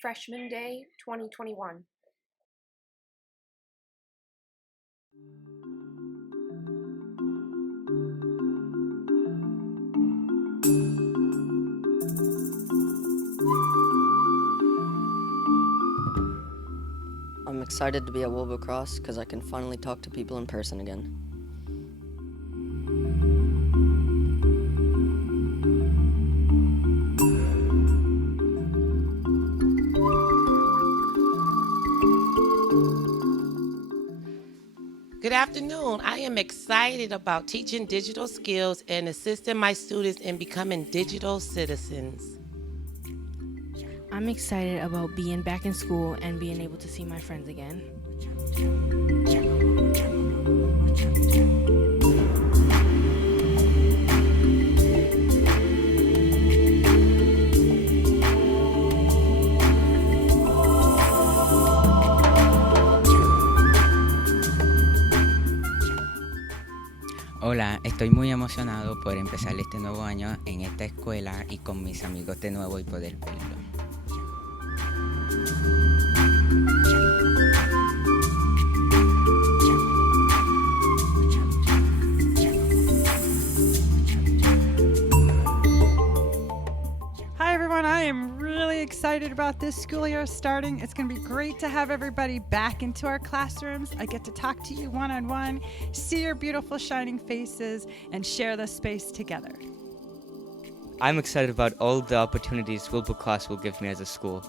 Freshman Day 2021. I'm excited to be at Wilbur Cross because I can finally talk to people in person again. Good afternoon. I am excited about teaching digital skills and assisting my students in becoming digital citizens. I'm excited about being back in school and being able to see my friends again. Hola, estoy muy emocionado por empezar este nuevo año en esta escuela y con mis amigos de nuevo y poder verlo. Hi everyone, I am really excited about this school year starting. It's going to be great to have everybody back into our classrooms. I get to talk to you one-on-one, see your beautiful shining faces, and share this space together. I'm excited about all the opportunities Wilbur Cross will give me as a school.